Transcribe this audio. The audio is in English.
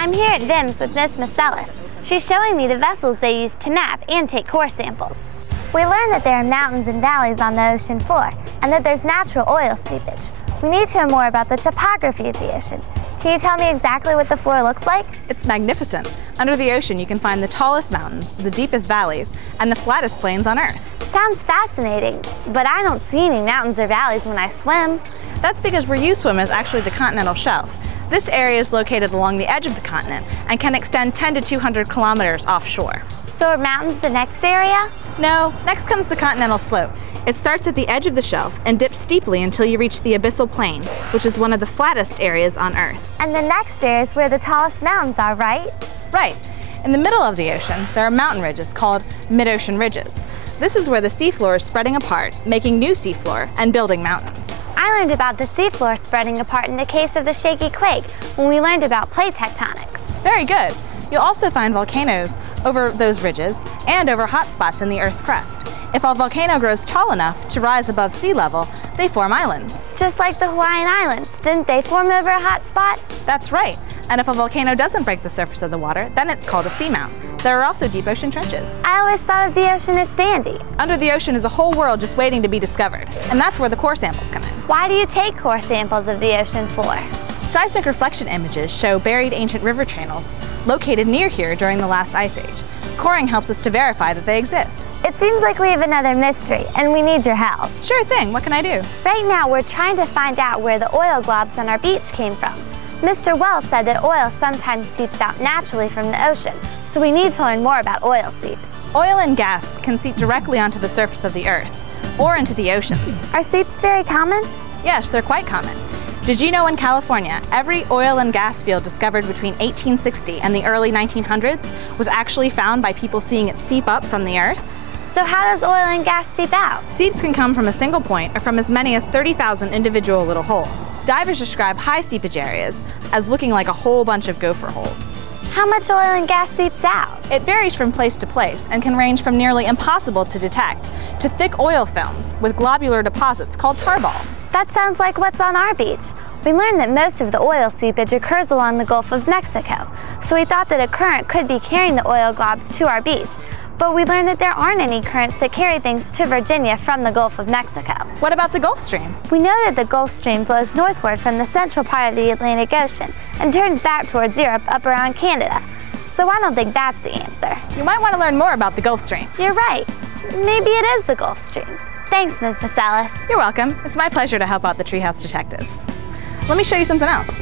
I'm here at VIMS with Miss Marcellus. She's showing me the vessels they use to map and take core samples. We learned that there are mountains and valleys on the ocean floor, and that there's natural oil seepage. We need to know more about the topography of the ocean. Can you tell me exactly what the floor looks like? It's magnificent. Under the ocean, you can find the tallest mountains, the deepest valleys, and the flattest plains on Earth. Sounds fascinating, but I don't see any mountains or valleys when I swim. That's because where you swim is actually the continental shelf. This area is located along the edge of the continent and can extend 10 to 200 kilometers offshore. So are mountains the next area? No, next comes the continental slope. It starts at the edge of the shelf and dips steeply until you reach the abyssal plain, which is one of the flattest areas on Earth. And the next area is where the tallest mountains are, right? Right. In the middle of the ocean, there are mountain ridges called mid-ocean ridges. This is where the seafloor is spreading apart, making new seafloor and building mountains. I learned about the seafloor spreading apart in the case of the shaky quake when we learned about plate tectonics. Very good. You'll also find volcanoes over those ridges and over hot spots in the Earth's crust. If a volcano grows tall enough to rise above sea level, they form islands. Just like the Hawaiian Islands, didn't they form over a hot spot? That's right. And if a volcano doesn't break the surface of the water, then it's called a seamount. There are also deep ocean trenches. I always thought of the ocean as sandy. Under the ocean is a whole world just waiting to be discovered, and that's where the core samples come in. Why do you take core samples of the ocean floor? Seismic reflection images show buried ancient river channels located near here during the last ice age. Coring helps us to verify that they exist. It seems like we have another mystery, and we need your help. Sure thing, what can I do? Right now, we're trying to find out where the oil globs on our beach came from. Mr. Wells said that oil sometimes seeps out naturally from the ocean, so we need to learn more about oil seeps. Oil and gas can seep directly onto the surface of the Earth, or into the oceans. Are seeps very common? Yes, they're quite common. Did you know in California, every oil and gas field discovered between 1860 and the early 1900s was actually found by people seeing it seep up from the Earth? So how does oil and gas seep out? Seeps can come from a single point or from as many as 30,000 individual little holes. Divers describe high seepage areas as looking like a whole bunch of gopher holes. How much oil and gas seeps out? It varies from place to place and can range from nearly impossible to detect to thick oil films with globular deposits called tar balls. That sounds like what's on our beach. We learned that most of the oil seepage occurs along the Gulf of Mexico, so we thought that a current could be carrying the oil globs to our beach. But we learned that there aren't any currents that carry things to Virginia from the Gulf of Mexico. What about the Gulf Stream? We know that the Gulf Stream flows northward from the central part of the Atlantic Ocean and turns back towards Europe up around Canada. So I don't think that's the answer. You might want to learn more about the Gulf Stream. You're right. Maybe it is the Gulf Stream. Thanks, Ms. Marcellus. You're welcome. It's my pleasure to help out the Treehouse Detectives. Let me show you something else.